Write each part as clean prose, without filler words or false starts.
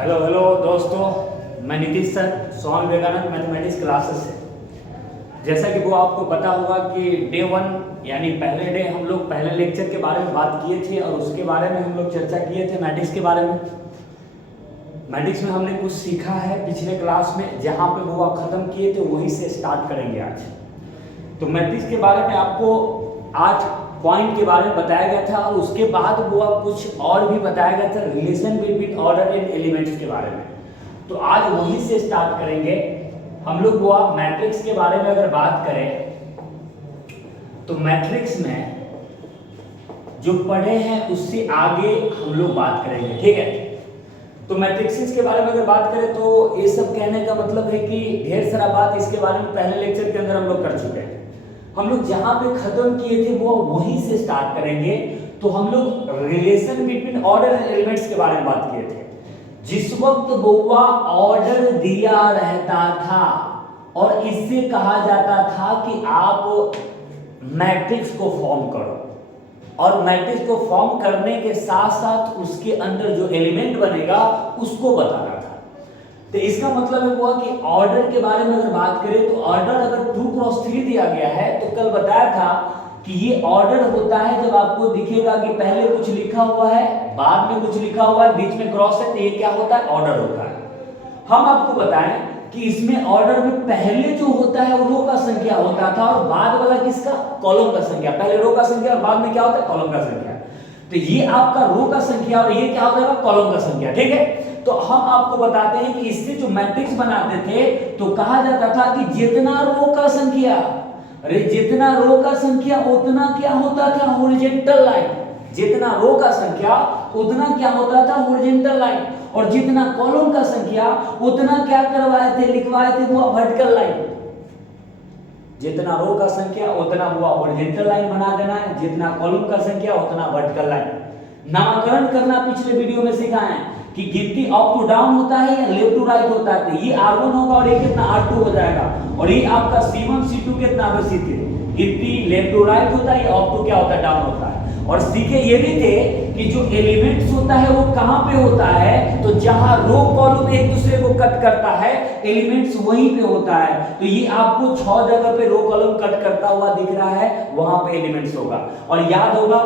Hello hello दोस्तों, मैं Nitish sir, Swami Vivekananda mathematics classes से। जैसा कि वो आपको पता होगा कि डे 1 यानी पहले डे हम लोग पहले लेक्चर के बारे में बात किए थे और उसके बारे में हम लोग चर्चा किए थे मैट्रिक्स के बारे में। मैट्रिक्स में हमने कुछ सीखा है पिछले क्लास में, जहाँ पे वो आप ख़त्म किए थे वहीं से स्टार्ट करेंगे आज। तो मैट्रिक्स के बारे में आपको 8 पॉइंट के बारे में बताया गया था और उसके बाद वो आप कुछ और भी बताया गया था relation between order and elements के बारे में। तो आज वहीं से स्टार्ट करेंगे हम लोग। वो आप मैट्रिक्स के बारे में अगर बात करें तो मैट्रिक्स में जो पढ़े हैं उससे आगे हम लोग बात करेंगे, ठीक है। तो मैट्रिक्स के बारे में अगर बात करें तो ये सब कहने का मतलब है कि ढेर सारा बात इसके बारे में पहले लेक्चर के अंदर हम लोग कर चुके हैं। हम लोग जहां पे खत्म किए थे वो वहीं से स्टार्ट करेंगे। तो हम लोग relation between order and elements के बारे में बात किए थे। जिस वक्त बउआ ऑर्डर दिया रहता था और इससे कहा जाता था कि आप मैट्रिक्स को फॉर्म करो, और मैट्रिक्स को फॉर्म करने के साथ साथ उसके अंदर जो एलिमेंट बनेगा उसको बताना था। तो इसका मतलब हुआ कि ऑर्डर के बारे में अगर बात करें तो ऑर्डर अगर 2x3 दिया गया है तो कल बताया था कि ये ऑर्डर होता है जब आपको दिखेगा कि पहले कुछ लिखा हुआ है, बाद में कुछ लिखा हुआ है, बीच में क्रॉस है, तो ये क्या होता है? ऑर्डर होता है। हम आपको बताएं कि इसमें ऑर्डर में पहले जो होता है वो रो का संख्या होता था और बाद वाला किसका? कॉलम का संख्या। पहले रो का संख्या और बाद में क्या होता है? कॉलम का संख्या। तो ये आपका रो का संख्या और ये क्या हो जाएगा? कॉलम का संख्या, ठीक है। तो हम आपको बताते हैं कि इससे जो मैट्रिक्स बनाते थे तो कहा जाता था कि जितना रो का संख्या, अरे जितना रो का संख्या उतना क्या होता था? Horizontal line. जितना रो का संख्या उतना क्या होता था? Horizontal line. और जितना कॉलम का संख्या उतना क्या करवाए थे? लिखवाए थे वो वर्टिकल लाइन। जितना रो का संख्या उतना हुआ हॉरिजॉन्टल लाइन बना देना है, जितना कॉलम का संख्या उतना वर्टिकल लाइन। नामकरण करना पिछले वीडियो में सिखाए हैं कि गिनती अप टू डाउन होता है या लेफ्ट टू राइट होता है। तो ये R1 होगा और ये कितना R2 हो जाएगा, और ये आपका C1 C2 कितना होगा? C3। गिनती लेफ्ट टू राइट होता है या अप टू क्या होता है? डाउन होता है। और सीखे ये भी थे कि जो एलिमेंट्स होता है वो कहां पे होता है? तो जहां रो कॉलम एक दूसरे को कट करता है एलिमेंट्स वहीं पे होता है। तो ये आपको 6 जगह पे रो कॉलम कट करता हुआ दिख रहा है, वहां पे एलिमेंट्स होगा। और याद होगा,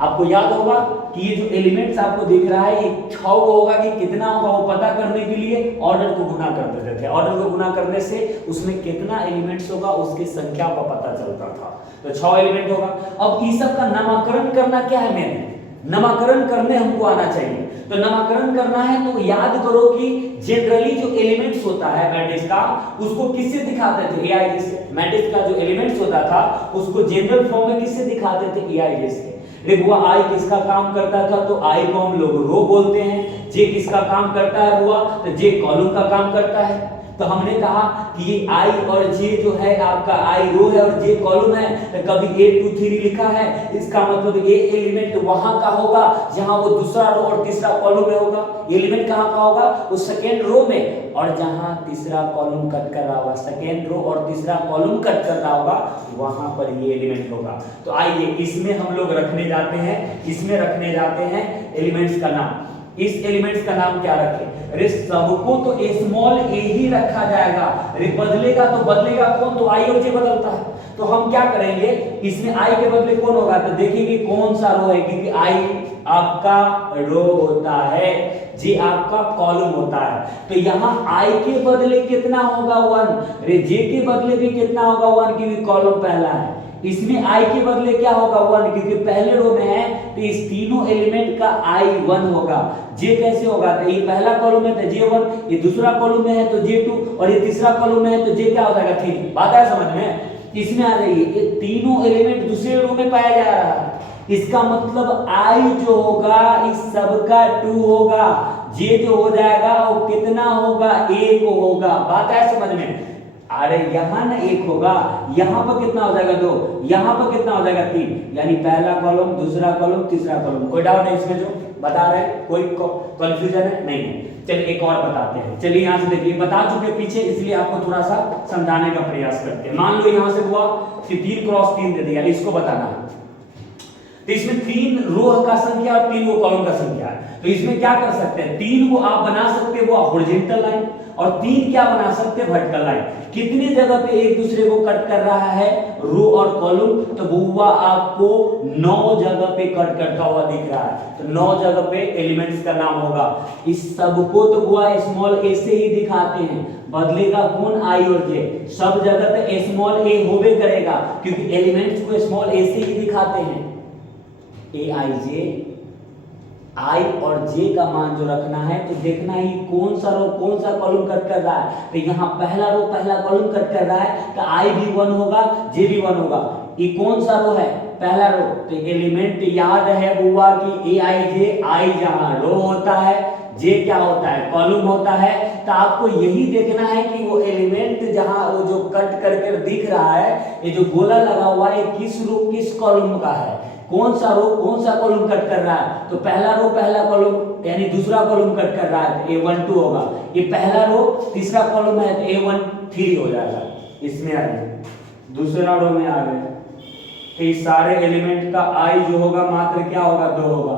आपको याद होगा कि ये जो एलिमेंट्स आपको दिख रहा है ये 6 होगा कि कितना होगा वो पता करने के लिए ऑर्डर को गुना कर देते थे। ऑर्डर को गुना करने से उसमें कितना एलिमेंट्स होगा उसकी संख्या का पता चलता था। तो 6 एलिमेंट होगा। अब इस सब का नामकरण करना क्या है? मैंने नामकरण करने हमको आना चाहिए। तो नामकरण करना है तो याद करो कि जनरली जो एलिमेंट्स होता है मैट्रिक्स का उसको किससे दिखाते थे? एआई से। मैट्रिक्स का जो एलिमेंट्स होता था उसको जनरल फॉर्म में किससे दिखाते थे? एआई से। बुआ आई किसका काम करता था? तो आई को हम लोग रो बोलते हैं। जे किसका काम करता है बुआ? तो जे कॉलम का काम करता है। तो हमने कहा कि ये आई और जे जो है आपका आई रो है और जे कॉलम है। तो कभी 1 2 3 लिखा है, इसका मतलब ये एलिमेंट वहां का होगा जहां वो दूसरा रो और तीसरा कॉलम में होगा। एलिमेंट कहां का होगा? उस सेकेंड रो में। और जहां तीसरा कॉलम कट कर रहा होगा, सेकेंड रो और तीसरा कॉलम कट कर रहा होगा, वहां पर ये एलिमेंट होगा। तो आइए इसमें हम लोग रखने जाते हैं, इसमें रखने जाते हैं एलिमेंट्स का नाम। इस एलिमेंट्स का नाम क्या रखें? अरे सबको तो स्मॉल ए ही रखा जाएगा। अरे बदलेगा तो बदलेगा कौन? तो आई और जे बदलता है। तो हम क्या करेंगे, इसमें आई के बदले कौन होगा? तो देखेंगे कौन सा रो है, क्योंकि आई आपका रो होता है, जे आपका कॉलम होता है। तो यहाँ आई के बदले कितना होगा? 1। अरे जे के बदले भी कितना होगा? 1, क्योंकि कॉलम पहला है। इसमें आई के बदले क्या होगा? 1, क्योंकि पहले रो में है। तो इस तीनों एलिमेंट का आई 1 होगा। जे कैसे होगा? तो ये पहला कॉलम है तो जे 1, ये दूसरा कॉलम में है तो जे 2, और ये तीसरा कॉलम में है तो जे क्या हो जाएगा? 3। बात है समझ में? इसमें आ जाइए, ये तीनों एलिमेंट दूसरे रो में पाया जा रहा है। इसका मतलब आई जो होगा इस सबका 2 होगा। जे जो हो जाएगा वो कितना होगा? 1 होगा। बात है समझ में? अरे यहाँ ना 1 होगा, यहाँ पर कितना हो जाएगा? 2, यहाँ पर कितना हो जाएगा? 3। यानी पहला कॉलम, दूसरा कॉलम, तीसरा कॉलम। कोई डाउट है इसमें जो बता रहे हैं? कोई कंफ्यूजन है? नहीं है। चलिए एक और बताते हैं। चलिए यहाँ से देखिए, बता चुके पीछे, इसलिए आपको थोड़ा सा समझाने का प्रयास करते हैं। मान लो यहाँ से हुआ कि 3 × 3 दे दिया, इसको बताना है। तो इसमें 3 रो का संख्या और 3 वो कॉलम का संख्या है। तो इसमें क्या कर सकते हैं, 3 को आप बना सकते हैं वो हॉरिजॉन्टल लाइन, और 3 क्या बना सकते हैं, वर्टिकल लाइन। कितनी जगह पे एक दूसरे को कट कर रहा है, रो और कॉलम, तो वो आपको 9 जगह पे कट करता हुआ दिख रहा है। तो 9 जगह पे एलिमेंट्स का नाम होगा। इस सबको तो वो स्मॉल ए से ही दिखाते हैं, बदलेगा कौन, आई और जे। सब जगह पे स्मॉल ए होबे करेगा क्योंकि एलिमेंट्स को स्मॉल ए से ही दिखाते हैं। ए आई जे, आई और जे का मान जो रखना है, तो देखना ही कौन सा रो कौन सा कॉलम कट कर रहा है। तो यहाँ पहला रो पहला कॉलम कट कर रहा है, तो आई भी 1 होगा, जे भी 1 होगा। ये कौन सा रो है, पहला रो। तो एलिमेंट याद है बुआ कि ए आई जे, आई जहां रो होता है, जे क्या होता है, कॉलम होता है। तो आपको यही देखना है कि वो एलिमेंट जहां वो जो कट करके दिख रहा है, ये जो गोला लगा हुआ है, किस रो किस कॉलम का है, कौन सा रो कौन सा कॉलम कट कर रहा है। तो पहला रो पहला कॉलम यानी दूसरा कॉलम कट कर रहा है, तो A1 2 होगा। ये पहला रो तीसरा कॉलम है, तो A1 3 हो जाएगा। इसमें आ गए, दूसरा रो में आ गए। तो इस सारे एलिमेंट का आई जो होगा मात्र क्या होगा, 2 होगा।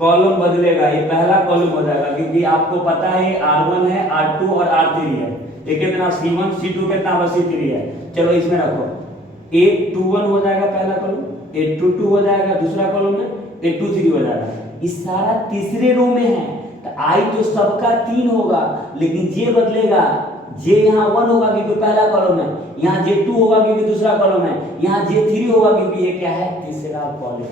कॉलम बदलेगा, ये पहला कॉलम हो जाएगा क्योंकि आपको पता है R1 है, R2 और R3 है। ये कितना C1 C2 कितना C3 है। चलो इसमें रखो, A21 हो जाएगा पहला कॉलम, A22 हो जाएगा दूसरा कॉलम में, A23 हो जाएगा। इस सारा तीसरे रो में है, तो आई तो सबका 3 होगा, लेकिन जे बदलेगा। जे यहाँ 1 होगा क्योंकि पहला कॉलम है, यहाँ J2 होगा क्योंकि दूसरा कॉलम है, यहाँ J3 होगा क्योंकि ये क्या है, तीसरा कॉलम है।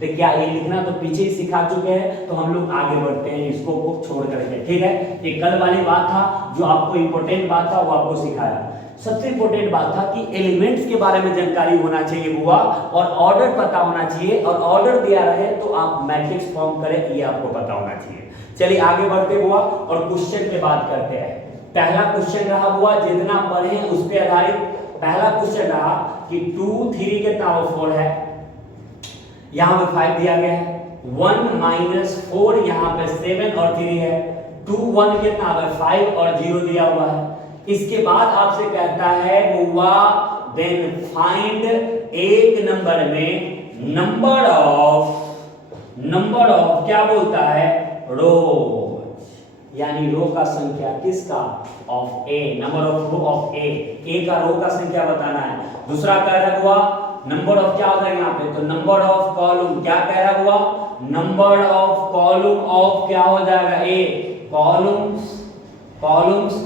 तो क्या ये लिखना तो पीछे ही सिखा चुके हैं, तो हम लोग आगे बढ़ते हैं इसको छोड़ करके, ठीक है। ये कल वाली बात था, जो आपको इंपॉर्टेंट बात था वो आपको सिखाया। सबसे इंपॉर्टेंट बात था कि एलिमेंट्स के बारे में जानकारी होना चाहिए बुआ, और ऑर्डर पता होना चाहिए, और ऑर्डर दिया रहे तो आप मैट्रिक्स फॉर्म करें, ये आपको पता होना चाहिए। चलिए आगे बढ़ते बुआ और क्वेश्चन पे बात करते हैं। पहला क्वेश्चन रहा बुआ, जितना पढ़े उस पे आधारित पहला क्वेश्चन रहा कि 2 3 कितना 4 है, यहाँ पे 5 दिया गया है, 1 - 4 यहाँ पे 7 और 3 है, 2 1 कितना 5 और 0 दिया हुआ है। इसके बाद आपसे कहता है बुआ देन फाइंड एक नंबर में नंबर ऑफ क्या बोलता है, रोज, यानी रो का संख्या किसका, of A, number of row of A का रो का संख्या बताना है। दूसरा कह रहा हुआ नंबर ऑफ क्या होगा यहाँ पे, तो नंबर ऑफ कॉलम, क्या कह रहा हुआ, नंबर ऑफ कॉलम ऑफ क्या हो जाएगा, ए, कॉलम्स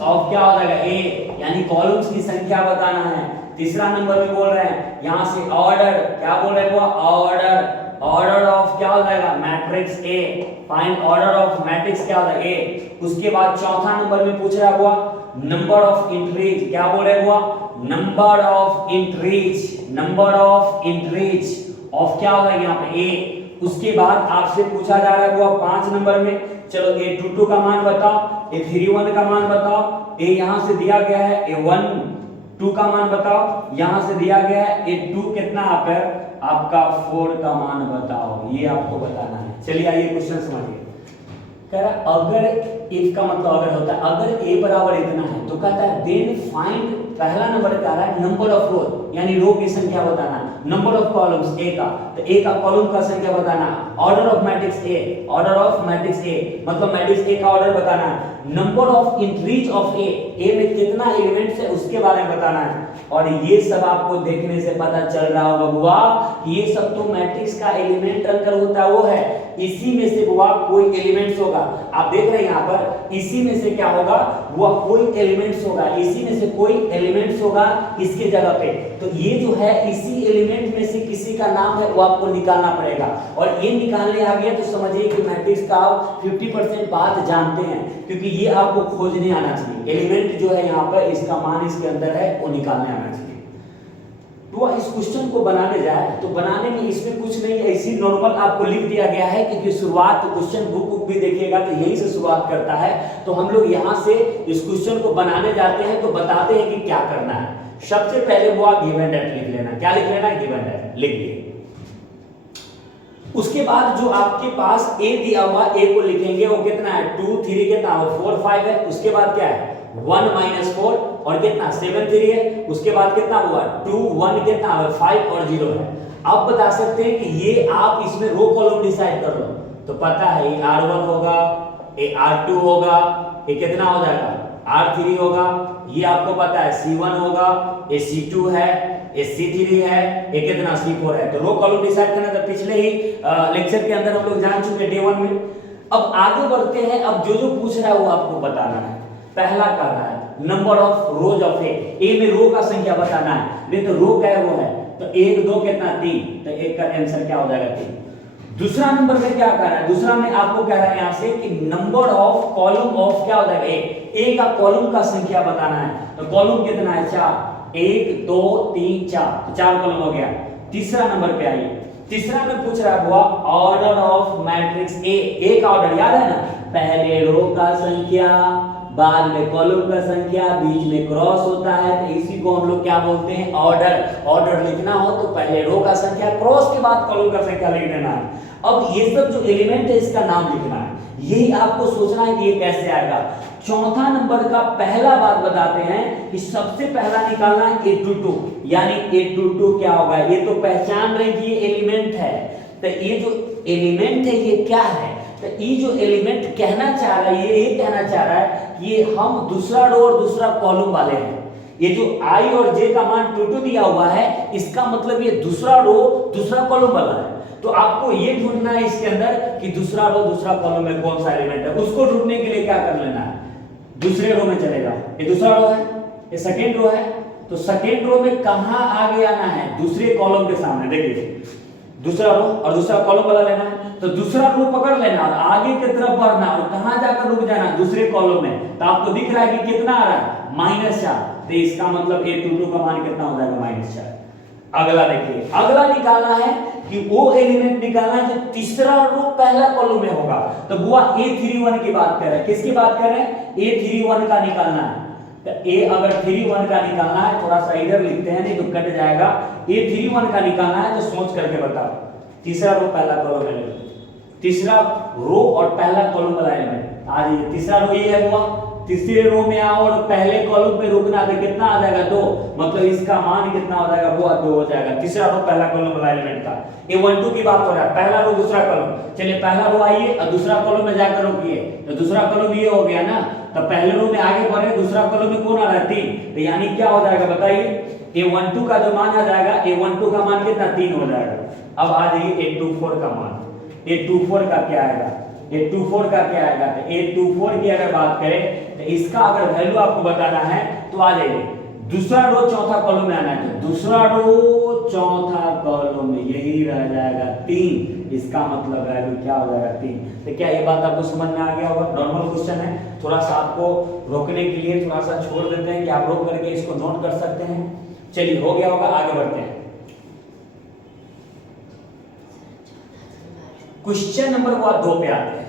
ऑफ क्या हो जाएगा, ए, यानी कॉलम्स की संख्या बताना है। तीसरा नंबर में बोल रहे हैं यहां से ऑर्डर, क्या बोल रहे हैं, ऑर्डर ऑफ क्या हो जाएगा, matrix A, find order of matrix क्या होगा, ए। उसके बाद चौथा नंबर में पूछ रहा हुआ नंबर ऑफ इंट्रीज, क्या बोल रहे हुआ, नंबर ऑफ इंट्रीज ऑफ क्या होगा यहाँ पे, ए। उसके बाद आपसे पूछा जा रहा है हुआ 5 नंबर में, चलो A22 का मान बताओ, A31 का मान बताओ, ए यहां से दिया गया है, A12 का मान बताओ, यहां से दिया गया है A2 कितना आपका 4 का मान बताओ, ये आपको बताना है। चलिए आइए क्वेश्चन समझिए। कह रहा अगर इफ का मतलब अगर होता है, अगर a बराबर इतना है तो कहता है देन फाइंड, पहला नंबर कह रहा है नंबर ऑफ रो, यानी रो की संख्या बताना, नंबर ऑफ कॉलम्स ए का, तो ए का कॉलम का संख्या बताना, ऑर्डर ऑफ मैट्रिक्स ए, मतलब मैट्रिक्स ए का ऑर्डर बताना है, नंबर ऑफ इंट्रीज ऑफ ए में कितना एलिमेंट्स है उसके बारे में बताना है। और ये सब आपको देखने से पता चल रहा होगा बुआ कि ये सब तो मैट्रिक्स का एलिमेंट अंतर होता है वो है, इसी में से बुआ कोई एलिमेंट्स होगा, आप देख रहे हैं यहाँ पर, इसी में से क्या होगा वो कोई एलिमेंट्स होगा, इसी में से कोई एलिमेंट्स होगा इसके जगह पे। तो ये जो है इसी एलिमेंट में से किसी का नाम है वो आपको निकालना पड़ेगा, और ये निकालने आ गया तो समझिए कि मैट्रिक्स का आप 50% बात जानते हैं, क्योंकि ये आपको खोजने आना चाहिए, एलिमेंट जो है यहाँ पर इसका मान इसके अंदर है वो निकालने आना चाहिए। तो इस क्वेश्चन को बनाने जाए तो बनाने में इसमें कुछ नहीं, ऐसी नॉर्मल आपको लिख दिया गया है, क्योंकि शुरुआत क्वेश्चन बुक भी देखिएगा तो यहीं से शुरुआत करता है। तो हम लोग यहाँ से इस क्वेश्चन को बनाने जाते हैं तो बताते हैं कि क्या करना है। सबसे पहले वो आप गिवन डेट लिख लेना, क्या लिख लेना, गिवन डेट लिख लिए। उसके बाद जो आपके पास ए दिया हुआ ए को लिखेंगे, वो कितना है 2 3 कितना 4 5 है। उसके बाद क्या है 1 - 4 और कितना 7 3 है। उसके बाद कितना हुआ 2 1 कितना 5 और 0 है। आप बता सकते हैं कि ये आप इसमें रो कॉलम डिसाइड कर लो, तो पता है ये R1 होगा, ये R2 होगा, ये कितना हो जाएगा R3 होगा, ये आपको पता है C1 होगा, ये C2 है, ये C3 है, ये कितना C4 है। तो रो कॉलम डिसाइड करना था, पिछले ही लेक्चर के अंदर हम लोग जान चुके डे 1 में। अब आगे बढ़ते हैं, अब जो जो पूछ रहा है वो आपको बताना है। पहला कह रहा है नंबर ऑफ रोज ऑफ ए में रो का संख्या बताना है, नहीं तो रो क्या वो है, तो 1 2 कितना 3, तो 1 का आंसर क्या हो जाएगा 3। दूसरा नंबर में क्या कह रहा है, दूसरा में आपको कह रहा है यहां से कि नंबर ऑफ कॉलम ऑफ क्या हो जाएगा ए का कॉलम का संख्या बताना है, तो कॉलम कितना है 4, 1 2 3 4, तो 4 कॉलम हो गया। तीसरा नंबर पे आइए, तीसरा में पूछ रहा है ऑर्डर ऑफ मैट्रिक्स ए का ऑर्डर याद है ना, पहले रो का संख्या, बाद में कॉलम का संख्या, बीच में क्रॉस होता है, तो इसी को हम लोग क्या बोलते हैं ऑर्डर। ऑर्डर लिखना हो तो पहले रो का संख्या, क्रॉस के बाद कॉलम का संख्या लिख देना है। अब ये सब जो एलिमेंट है इसका नाम लिखना है, यही आपको सोचना है कि ये कैसे आएगा। चौथा नंबर का पहला बात बताते हैं कि सबसे पहला निकालना है A22, यानी A22 क्या होगा, ये तो पहचान रहे कि ये एलिमेंट है, तो ये जो एलिमेंट है ये क्या है, तो ये जो एलिमेंट कहना चाह रहा है, ये कहना चाह रहा है कि ये हम दूसरा रो और दूसरा कॉलम वाले हैं। ये जो I और J का मान 22 दिया हुआ है, इसका मतलब ये दूसरा रो दूसरा कॉलम वाला है। तो आपको ये ढूंढना है इसके अंदर कि दूसरा रो दूसरा कॉलम में कौन सा एलिमेंट है। उसको ढूंढने के लिए क्या कर लेना है, दूसरे रो में चलेगा, ये दूसरा रो है, ये सेकेंड रो है, तो सेकेंड रो में कहां आगे आना है, दूसरे कॉलम के सामने। देखिए दूसरा रो और दूसरा कॉलम वाला लेना है, तो दूसरा रो पकड़ लेना और आगे की तरफ बढ़ना, और कहां जाकर रुक जाना, दूसरे कॉलम में। तो आपको दिख रहा है कि कितना आ रहा है -4, तो इसका मतलब A22 का मान कितना हो जाएगा -4। अगला देखिए, अगला निकालना है कि वो एलिमेंट निकालना है जो तीसरा रो पहला कॉलम में होगा। तो बुआ A31 की बात कर रहे हैं, किसकी बात कर रहे हैं, A31 का निकालना है। तो A अगर 31 का निकालना है, थोड़ा सा इधर लिखते हैं नहीं तो कट जाएगा। A31 का निकालना है तो सोच करके बताओ, तीसरा रो पहला कॉलम एलिमेंट, तीसरा रो और पहला कॉलम वाला एलिमेंट। आज ये तीसरा रो ये है बुआ, तीसरे रो में आओ और पहले कॉलम पे रुकना, तो कितना आ जाएगा 2, मतलब इसका मान कितना हो जाएगा बुआ 2 हो जाएगा, तीसरा रो पहला कॉलम वाला एलिमेंट का। A12 की बात हो रहा है, पहला रो दूसरा कॉलम, चलिए पहला रो आइए और दूसरा कॉलम में जाकर रोकिए, तो दूसरा कॉलम ये हो गया ना, तो पहले रो में आगे बढ़े, दूसरा कॉलम में कौन आ रहा है 3, तो यानी क्या हो जाएगा बताइए, A12 का जो मान आ जाएगा, A12 का मान कितना 3 हो जाएगा। अब आ जाइए A24 का मान, A24 का क्या आएगा, A24 का क्या आएगा, तो A24 की अगर बात करें तो इसका अगर वैल्यू आपको बताना है तो आ जाइए दूसरा रो चौथा कॉलम में आना है, तो दूसरा रो चौथा कॉलम में यही रह जाएगा 3, इसका मतलब वैल्यू क्या हो जाएगा 3। तो क्या ये बात आपको समझ में आ गया होगा। नॉर्मल क्वेश्चन है, थोड़ा सा आपको रोकने के लिए थोड़ा सा छोड़ देते हैं कि आप रोक करके इसको नोट कर सकते हैं। चलिए हो गया होगा, आगे बढ़ते हैं। क्वेश्चन नंबर 2 पे आते हैं,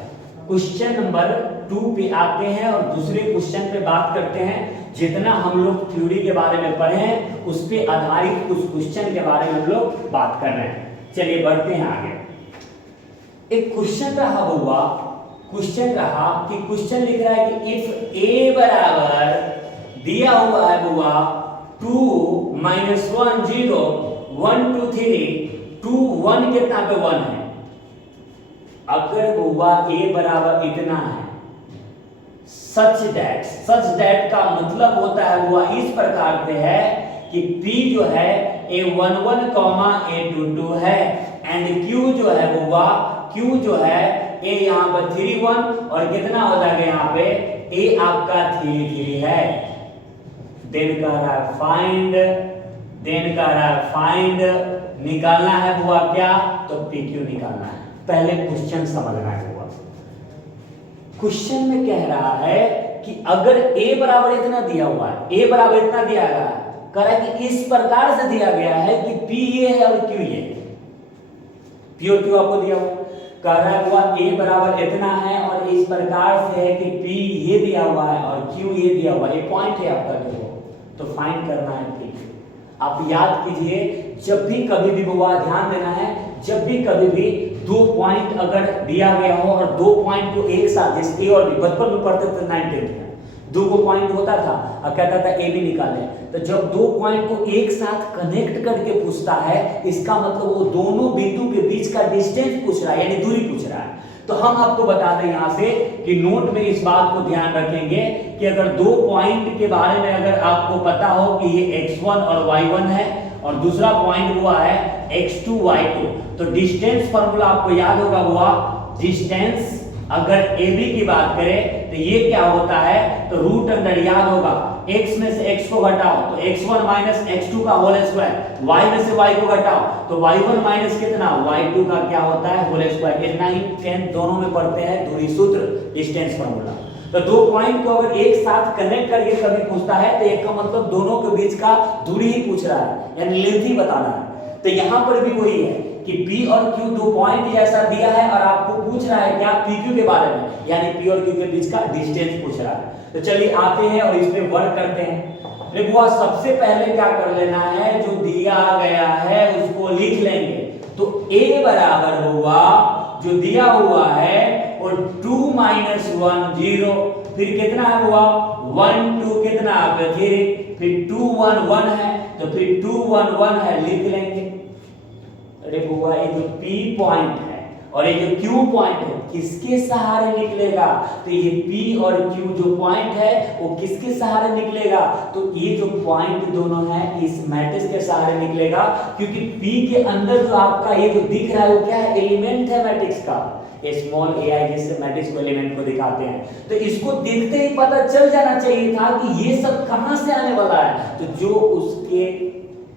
क्वेश्चन नंबर 2 पे आते हैं और दूसरे क्वेश्चन पे बात करते हैं। जितना हम लोग थ्योरी के बारे में पढ़े हैं उस पे आधारित कुछ क्वेश्चन के बारे में हम लोग बात कर रहे हैं। चलिए बढ़ते हैं आगे। एक क्वेश्चन रहा हुआ, क्वेश्चन रहा कि क्वेश्चन लिख रहा है कि इफ a बराबर दिया हुआ है बुआ 2 - 1 0 1 2 3 2 1 कितना पे 1 है। अगर बुआ a बराबर इतना है, सच दैट का मतलब होता है बुआ इस प्रकार से है कि p जो है A11, A22 है, एंड q जो है बुआ q जो है a यहाँ पर 31 और कितना हो जाएगा यहाँ पे a आपका 33 है। देन कह रहा है फाइंड, निकालना है बुआ क्या, तो PQ निकालना है। पहले क्वेश्चन समझना है बुआ। क्वेश्चन में कह रहा है कि अगर a बराबर इतना दिया हुआ है, a बराबर इतना दिया गया है, कह रहा है कि इस प्रकार से दिया गया है कि p ये है और q ये है, p और q आपको दिया हुआ, कह रहा है हुआ a बराबर इतना है और इस प्रकार से है कि p ये दिया हुआ है और q ये दिया हुआ है, ये पॉइंट है आपका जो, तो फाइंड करना है p। आप याद कीजिए, जब भी कभी भी बुआ ध्यान देना है, जब भी कभी भी 2 पॉइंट अगर दिया गया हो और 2 पॉइंट को एक साथ, जैसे ए और बी बचपन में पढ़ते थे 9th 10th में, दो को पॉइंट होता था और कहता था ए बी निकालें। तो जब दो पॉइंट को एक साथ कनेक्ट करके पूछता है, इसका मतलब वो दोनों बिंदु के बीच का डिस्टेंस पूछ रहा है, यानी दूरी पूछ रहा है। तो हम आपको बता दें यहां से कि नोट में इस बात को ध्यान रखेंगे कि अगर दो पॉइंट के बारे में अगर आपको पता हो कि ये x1 और y1 है और दूसरा पॉइंट हुआ है x2 y2, तो डिस्टेंस फार्मूला आपको याद होगा हुआ डिस्टेंस अगर AB की बात करें तो ये क्या होता है, तो रूट अंडर याद होगा x में से x को घटाओ तो x1 माइनस x2 का होल स्क्वायर, y में से y को घटाओ तो y1 माइनस कितना y2 का क्या होता है होल स्क्वायर। इतना ही 10 दोनों में पढ़ते हैं दूरी सूत्र डिस्टेंस फार्मूला। तो दो पॉइंट को अगर एक साथ कनेक्ट करके कभी पूछता है तो एक का मतलब दोनों के बीच का दूरी ही पूछ रहा है, यानी लेंथ ही बताना है। तो यहां पर भी वही है कि P और Q दो पॉइंट ऐसा दिया है और आपको पूछ रहा है क्या PQ के बारे में, यानी P और Q के बीच का डिस्टेंस पूछ रहा है। तो चलिए आते हैं और इस पे वर्क करते हैं। देखो सबसे पहले क्या कर लेना है, जो दिया गया है उसको लिख लेंगे। तो A बराबर होगा जो दिया हुआ है और 2 - 1 0, फिर कितना हुआ 1 2 कितना फिर 2 1 1 है, तो फिर 2 1 1 है लिख लेंगे। अरे बुआ ये जो P पॉइंट है और ये जो Q पॉइंट है किसके सहारे निकलेगा, तो ये P और Q जो पॉइंट है वो किसके सहारे निकलेगा, तो ये जो पॉइंट दोनों है इस मैट्रिक्स के सहारे निकलेगा, क्योंकि P के अंदर जो आपका ये जो दिख रहा है वो क्या है, एलिमेंट है मैट्रिक्स का, स्मॉल ai जिससे मैट्रिक्स को एलिमेंट को दिखाते हैं। तो इसको देखते ही पता चल जाना चाहिए था कि ये सब कहां से आने वाला है, तो जो उसके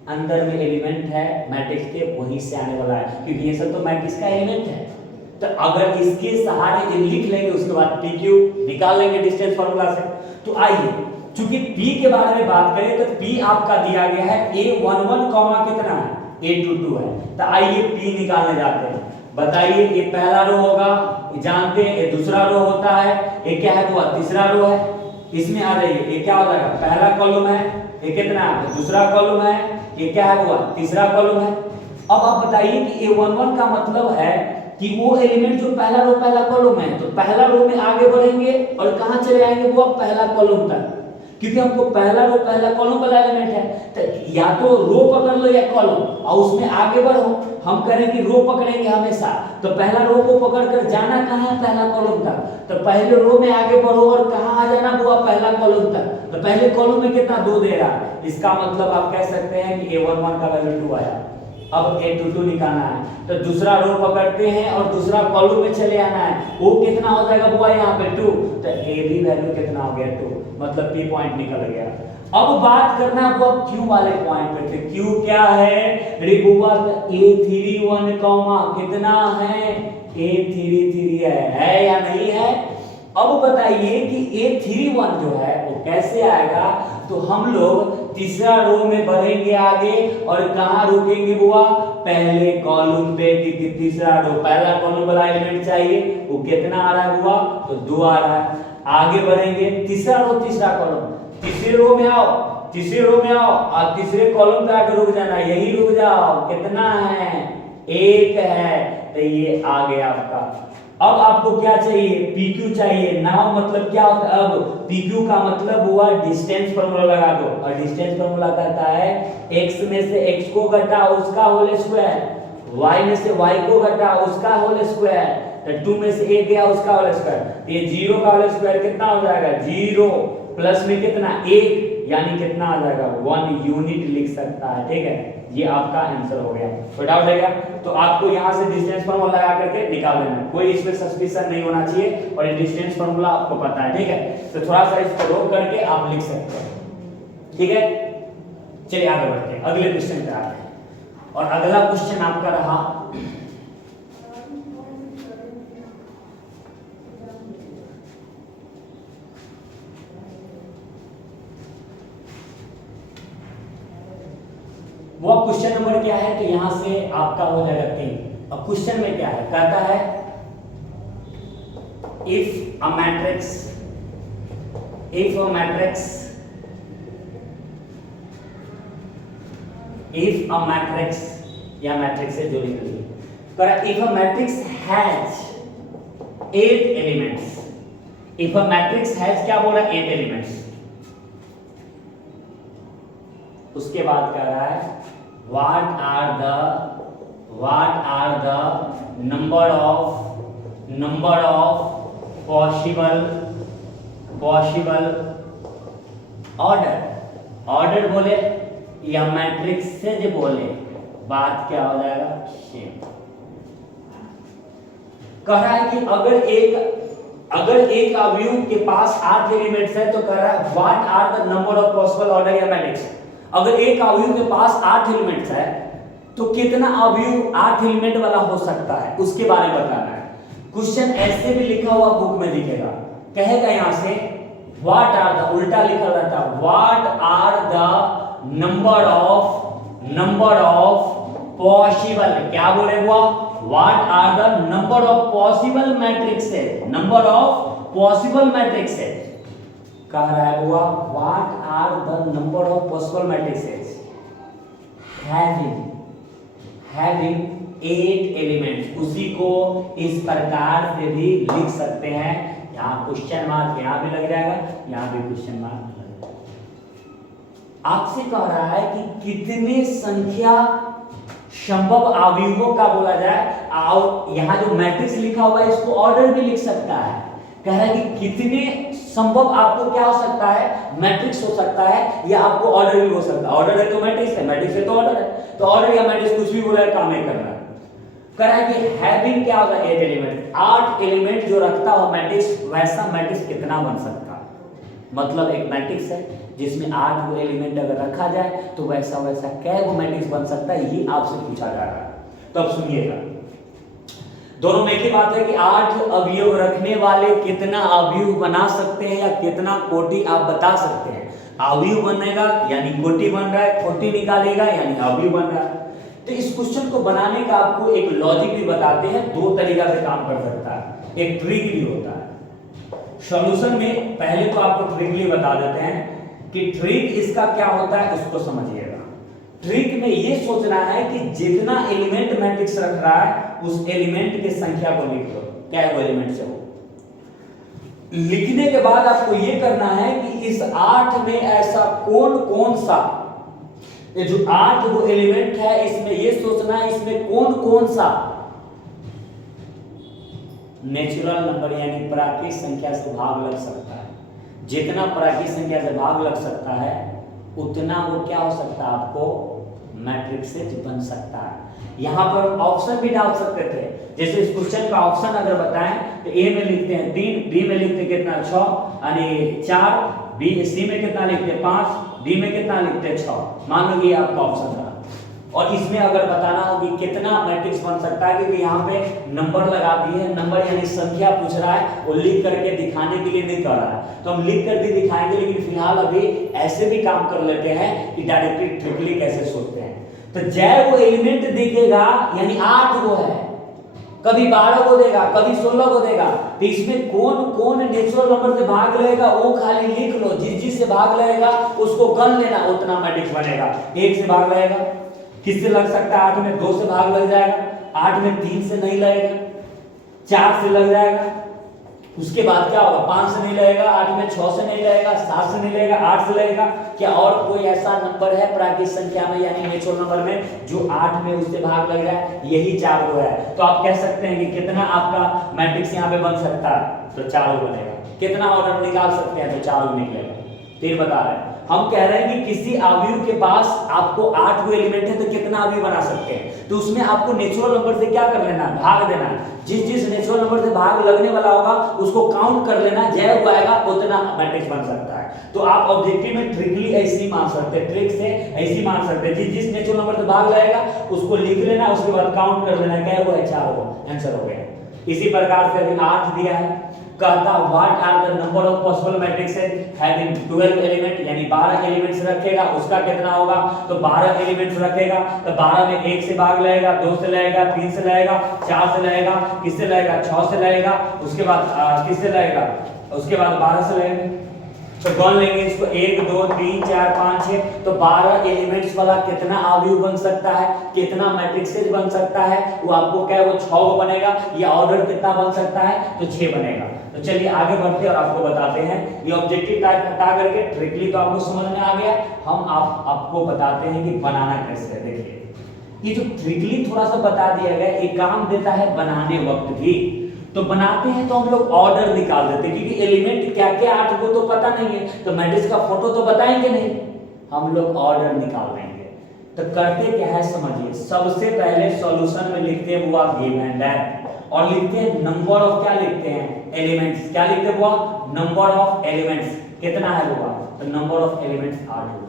अंदर में एलिमेंट है मैट्रिक्स के वहीं से आने वाला है, क्योंकि ये सब तो मैट्रिक्स का एलिमेंट है। तो अगर इसके सहारे ये लिख लेंगे उसके बाद PQ निकाल लेंगे डिस्टेंस फार्मूला से। तो आइए चूंकि P के बारे में बात करें तो P आपका दिया गया है A11 कितना है A22 है। तो आइए P निकालने जाते हैं। बताइए ये पहला रो होगा, जानते हैं ये दूसरा रो होता है, ये क्या है वो तीसरा रो है। इसमें आ जाइए ये क्या हो जाएगा, पहला कॉलम है, ये कितना है दूसरा कॉलम है, ये क्या है वो तीसरा कॉलम है। अब आप बताइए कि A11 का मतलब है कि वो एलिमेंट जो पहला रो पहला कॉलम है, तो पहला रो में आगे बढ़ेंगे और कहां चले आएंगे वो पहला कॉलम तक, क्योंकि हमको पहला रो पहला कॉलम वाला एलिमेंट है। तो या तो रो पकड़ लो या कॉलम और उसमें आगे बढ़ो। हम करें कि रो पकड़ेंगे हमेशा, तो पहला रो को पकड़कर जाना कहां है पहला कॉलम तक, तो पहले रो में आगे बढ़ो और कहां आ जाना वो पहला कॉलम तक। तो पहले कॉलम में कितना 2 दे रहा है, इसका मतलब आप कह सकते हैं कि A11 का वैल्यू 2 आया। अब A22 निकालना है, तो दूसरा रो पकड़ते हैं और दूसरा कॉलम में चले आना है, वो कितना हो जाएगा बुआ यहाँ पे 2, तो A भी वैल्यू कितना हो गया 2, मतलब P पॉइंट निकल गया। अब बात करना है वो Q वाले पॉइंट पे, तो Q क्या है रे बुआ, A31 कितना है A33 है या नहीं है। अब बताइए कि A31 जो है वो कैसे आएगा, तो हम लोग तीसरा रो में बढ़ेंगे आगे और कहां रुकेंगे बुआ, पहले कॉलम पे, क्योंकि तीसरा रो पहला कॉलम वाला एलिमेंट चाहिए, वो कितना आ रहा है बुआ, तो 2 आ रहा है। आगे बढ़ेंगे तीसरा रो तीसरा कॉलम, तीसरे रो में आओ, तीसरे रो में आओ और तीसरे कॉलम पे आके रुक जाना, यही रुक जाओ, कितना है 1 है, तो ये आ गया आपका। अब आपको क्या चाहिए PQ चाहिए, नाउ मतलब क्या होता है, अब PQ का मतलब हुआ डिस्टेंस फार्मूला लगा दो, और डिस्टेंस फार्मूला कहता है x में से x को घटाओ उसका होल स्क्वायर, y में से y को घटाओ उसका होल स्क्वायर, तो 2 में से 1 गया उसका होल स्क्वायर, तो ये 0 का होल स्क्वायर कितना हो जाएगा 0 प्लस में कितना 1, यानी कितना आ जाएगा 1 यूनिट लिख सकता है। ठीक है, ये आपका आंसर हो गया। कोई डाउट है क्या, तो आपको यहाँ से डिस्टेंस फार्मूला लगा करके निकाल देना है, कोई इसमें सस्पिशन नहीं होना चाहिए, और ये डिस्टेंस फार्मूला आपको पता है। ठीक है, तो थोड़ा सा इसको रोक करके आप लिख सकते हैं। ठीक है, चलिए आगे बढ़ते हैं, अगले क्वेश्चन पे आते हैं। और अगला क्वेश्चन आपका रहा वो क्वेश्चन नंबर क्या है, तो यहां से आपका हो जाएगा 3। अब क्वेश्चन में क्या है, कहता है इफ अ मैट्रिक्स या मैट्रिक्स से जुड़ी हुई है, if a matrix has 8 elements, if a matrix has क्या बोला 8 एलिमेंट्स, उसके बाद कह रहा है what are the number of possible order बोले या मैट्रिक्स से जो बोले, बात क्या हो जाएगा सेम। कह रहा है कि अगर एक अवयव के पास 8 एलिमेंट्स है तो कह रहा है what are the number of possible order या मैट्रिक्स। अगर एक अवयव के पास 8 एलिमेंट्स है तो कितना अवयव 8 एलिमेंट वाला हो सकता है, उसके बारे में बताना है। क्वेश्चन ऐसे भी लिखा हुआ बुक में दिखेगा, कहेगा यहां से व्हाट आर द, उल्टा लिखा रहता है what are the number of possible, क्या बोले हुआ what are the number of possible matrices, number of possible matrices. कह रहा है हुआ what are the number of possible matrices having 8 elements. उसी को इस प्रकार से भी लिख सकते हैं, यहाँ क्वेश्चन मार्क यहाँ भी लग जाएगा, यहाँ भी क्वेश्चन मार्क लग जाएगा। आपसे कह रहा है कि कितने संख्या संभव अवयवों का बोला जाए, और यहाँ जो मैट्रिक्स लिखा हुआ है इसको ऑर्डर भी लिख सकता है। कह रहा है कि कितने संभव आपको क्या हो सकता है, मैट्रिक्स हो सकता है या आपको ऑर्डर भी हो सकता है। ऑर्डर है तो मैट्रिक्स है, मैट्रिक्स है तो ऑर्डर है, तो ऑर्डर या मैट्रिक्स कुछ भी बोला है काम नहीं कर रहा है। कह रहा है कि हैविंग क्या होगा 8 एलिमेंट, 8 एलिमेंट जो रखता हो मैट्रिक्स, वैसा मैट्रिक्स कितना बन सकता है। मतलब एक मैट्रिक्स है जिसमें 8 वो एलिमेंट अगर रखा जाए तो वैसा क्या वो मैट्रिक्स बन सकता है, ये आपसे पूछा जा रहा है। तो अब सुनिएगा, दोनों में एक ही बात है कि 8 अवयव रखने वाले कितना अवयव बना सकते हैं या कितना कोटि आप बता सकते हैं। अवयव बनेगा यानी कोटि बन रहा है, कोटि निकालेगा यानी अवयव बन रहा है। तो इस क्वेश्चन को बनाने का आपको एक लॉजिक भी बताते हैं, 2 तरीका से काम कर सकता है। एक ट्रिक भी होता है सॉल्यूशन में, पहले तो आपको ट्रिक बता देते हैं कि ट्रिक इसका क्या होता है उसको समझिएगा। ट्रिक में ये सोचना है कि जितना एलिमेंट मैट्रिक्स रख रहा है उस एलिमेंट की संख्या को लिख लो, क्या वो एलिमेंट है वो। लिखने के बाद आपको ये करना है कि इस 8 में ऐसा कौन सा, ये जो 8 वो एलिमेंट है इसमें ये सोचना है इसमें कौन सा नेचुरल नंबर यानी प्राकृतिक संख्या से भाग लग सकता है। जितना प्राकृतिक संख्या से भाग लग सकता है उतना वो क्या हो सकता है, आपको मैट्रिक्स से बन सकता है। यहां पर ऑप्शन भी डाल सकते थे, जैसे इस क्वेश्चन का ऑप्शन अगर बताएं तो ए में लिखते हैं 3, बी में लिखते हैं कितना 6 यानी 4, बी सी में कितना लिखते हैं 5, डी में कितना लिखते हैं 6। मान लो ये आपका ऑप्शन था, और इसमें अगर बताना हो कि कितना मैट्रिक्स बन सकता है, क्योंकि यहाँ पे नंबर लगा दिए हैं, नंबर यानी संख्या पूछ रहा है, वो लिख करके दिखाने के लिए नहीं कर रहा है, तो हम लिख कर भी दिखाएंगे। लेकिन फिलहाल अभी ऐसे भी काम कर लेते हैं कि डायरेक्टली ट्रिकली कैसे सोचते हैं। तो जय वो एलिमेंट दिखेगा यानी 8 वो है, कभी 12 को देगा, कभी 16 को देगा, तो इसमें कौन नेचुरल नंबर से भाग लेगा वो खाली लिख लो। जिस से भाग लेगा उसको गन लेना, उतना मैट्रिक्स बनेगा। 1 से भाग लेगा, किससे लग सकता है 8 में 2 से भाग लग जाएगा, 8 में 3 से नहीं लगेगा, 4 से लग जाएगा। उसके बाद क्या होगा 5 से नहीं लगेगा, 8 में 6 से नहीं लगेगा, 7 से नहीं लगेगा, 8 से लगेगा। क्या और कोई ऐसा नंबर है प्राकृतिक संख्या में यानी नेचुरल नंबर में जो 8 में उससे भाग लग जाए, यही 4 को है। तो आप कह सकते हैं कि कितना आपका मैट्रिक्स यहाँ पे बन सकता है, तो 4 बनेगा। कितना ऑर्डर निकाल सकते हैं, तो 4 निकलेगा। फिर बता रहे हैं, हम कह रहे हैं कि किसी अवयव के पास आपको 8 वो एलिमेंट है तो कितना अवयव बना सकते हैं, तो उसमें आपको नेचुरल नंबर से क्या कर लेना है, भाग देना है। जिस नेचुरल नंबर से भाग लगने वाला होगा उसको काउंट कर लेना, जय वो आएगा उतना मैट्रिक्स बन सकता है। तो आप ऑब्जेक्टिव में ट्रिकली ऐसे ही मान सकते हैं, ट्रिक से ऐसे ही मान सकते हैं। जिस नेचुरल नंबर से भाग लगेगा उसको लिख लेना, उसके बाद काउंट कर लेना, क्या हुआ है 4 हुआ, आंसर हो गया। इसी प्रकार से अभी 8 दिया है, कहता what are the number of possible matrices having 12 element यानी 12 एलिमेंट्स रखेगा, उसका कितना होगा, तो 12 एलिमेंट्स रखेगा, तो 12 में 1 से भाग लगेगा, 2 से लगेगा, 3 से लगेगा, 4 से लगेगा, किससे लगेगा 6 से लगेगा, उसके बाद किससे लगेगा, उसके बाद 12 से लगेगा। तो गण लेंगे इसको 1 2 3 4 5 6, तो 12 एलिमेंट्स वाला कितना अवयव बन सकता है, कितना मैट्रिक्सेस बन सकता है, वो आपको क्या वो 6 बनेगा। या ऑर्डर कितना बन सकता है, तो 6 बनेगा। तो चलिए आगे बढ़ते हैं और आपको बताते हैं। ये ऑब्जेक्टिव टाइप हटा करके ट्रिकली तो आपको समझ में आ गया। हम आपको बताते हैं कि बनाना कैसे है। देखिए ये जो ट्रिकली थोड़ा सा बता दिया गया, ये काम देता है बनाने वक्त भी। तो बनाते हैं तो हम लोग ऑर्डर निकाल देते हैं, क्योंकि एलिमेंट क्या क्या 8 को तो पता नहीं है, तो मैट्रिक्स का फोटो तो बताएंगे नहीं, हम लोग ऑर्डर निकाल देंगे। तो करते क्या है समझिए, सबसे पहले सॉल्यूशन में लिखते हैं वो गिवन दैट, और लिखते हैं नंबर ऑफ, क्या लिखते हैं, एलिमेंट्स। क्या लिखते हैं वो, नंबर ऑफ एलिमेंट्स। कितना है वो, तो नंबर ऑफ एलिमेंट्स 8 होगा।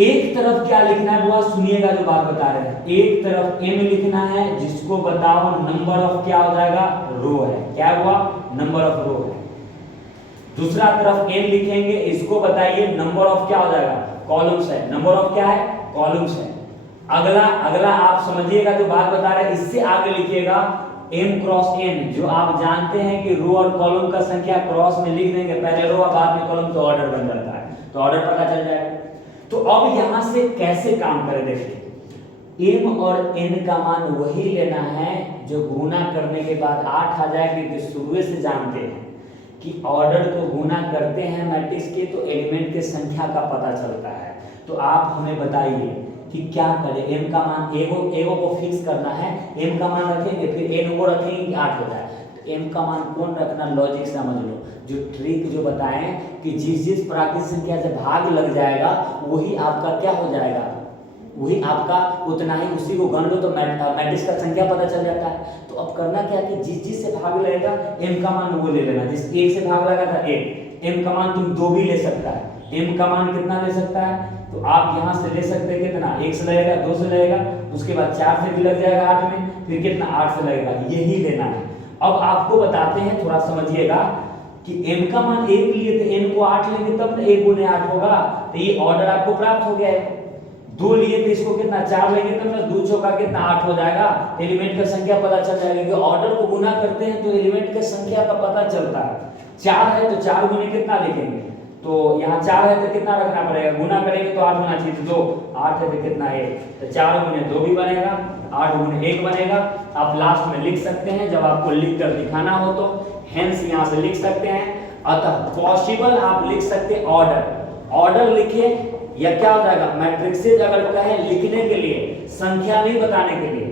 एक तरफ क्या लिखना है वो, सुनिएगा जो बात बता रहे हैं, एक तरफ m लिखना है, जिसको बताओ नंबर ऑफ क्या हो जाएगा, रो है। क्या हुआ, नंबर ऑफ रो है। दूसरा तरफ n लिखेंगे, इसको बताइए नंबर ऑफ क्या हो जाएगा, कॉलम्स है। नंबर ऑफ क्या है, कॉलम्स है। अगला आप समझिएगा जो बात बता रहे हैं, इससे आगे लिखिएगा m क्रॉस n, जो आप जानते हैं कि रो और कॉलम का संख्या क्रॉस में लिख देंगे, पहले रो और बाद में कॉलम, तो ऑर्डर बन जाता है, तो ऑर्डर पता चल जाएगा। तो अब यहां से कैसे काम करें, देखिए m और n का मान वही लेना है जो गुना करने के बाद 8 आ जाएगी। तो शुरू से जानते हैं कि ऑर्डर को गुना करते हैं मैट्रिक्स के तो एलिमेंट के संख्या का पता चलता है। तो आप हमें बताइए कि क्या करें, m का मान एगो को फिक्स करना है, m का मान रखेंगे, फिर n वो रखेंगे कि 8 हो जाए। तो m का मान कौन रखना, लॉजिक समझ लो, जो ट्रिक जो बताएं कि जिस प्राकृतिक संख्या से भाग लग जाएगा वही आपका क्या हो जाएगा, वही आपका उतना ही, उसी को गण लो तो मैट्रिक्स का संख्या पता चल जाता है। तो अब करना क्या कि जिस से भाग लगेगा m का मान वो ले लेना। जिस 1 से भाग लगा था 1, m का मान तुम 2 भी ले सकता है। m का मान कितना ले सकता है, तो आप यहां से ले सकते हैं कितना, 1 से लगेगा, 2 से लगेगा, उसके बाद 4 से भी लग जाएगा 8 में, फिर कितना 8 से लगेगा, यही लेना है। अब आपको बताते हैं, थोड़ा समझिएगा कि m का मान 1 लिए तो n को 8 लेंगे तब तो 1 गुने 8 होगा, तो ये ऑर्डर आपको प्राप्त हो गया है। 2 लिए तो इसको कितना 4 लेंगे तब ना 2 चौका कितना 8 हो जाएगा, एलिमेंट का संख्या पता चल जाएगा। क्योंकि ऑर्डर को गुना करते हैं तो एलिमेंट के संख्या का पता चलता है। 4 है तो 4 गुने कितना लिखेंगे, तो यहाँ 4 है तो कितना रखना पड़ेगा, गुना करेंगे तो 8 होना चाहिए, तो 2, 8 है तो कितना है, तो 4 गुने 2 भी बनेगा, 8 गुने 1 बनेगा। आप लास्ट में लिख सकते हैं जब आपको लिख कर दिखाना हो तो, हेंस यहाँ से लिख सकते हैं। अतः पॉसिबल आप लिख सकते हैं ऑर्डर लिखिए, या क्या हो जाएगा, मैट्रिक्सेज अगर कहे लिखने के लिए, संख्या नहीं बताने के लिए,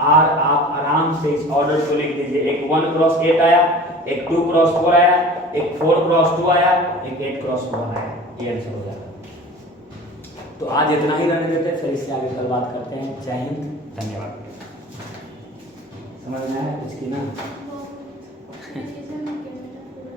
और आप आराम से इस ऑर्डर को लिख दीजिए। एक 1 क्रॉस 8 आया, एक 2 क्रॉस 4 आया, एक 4 क्रॉस 2 आया, एक 8 क्रॉस 1 आया, ये आंसर हो जाएगा। तो आज इतना ही रहने देते हैं, फिर इससे आगे कल बात करते हैं। जय हिंद, धन्यवाद। समझ में आया कुछ की ना?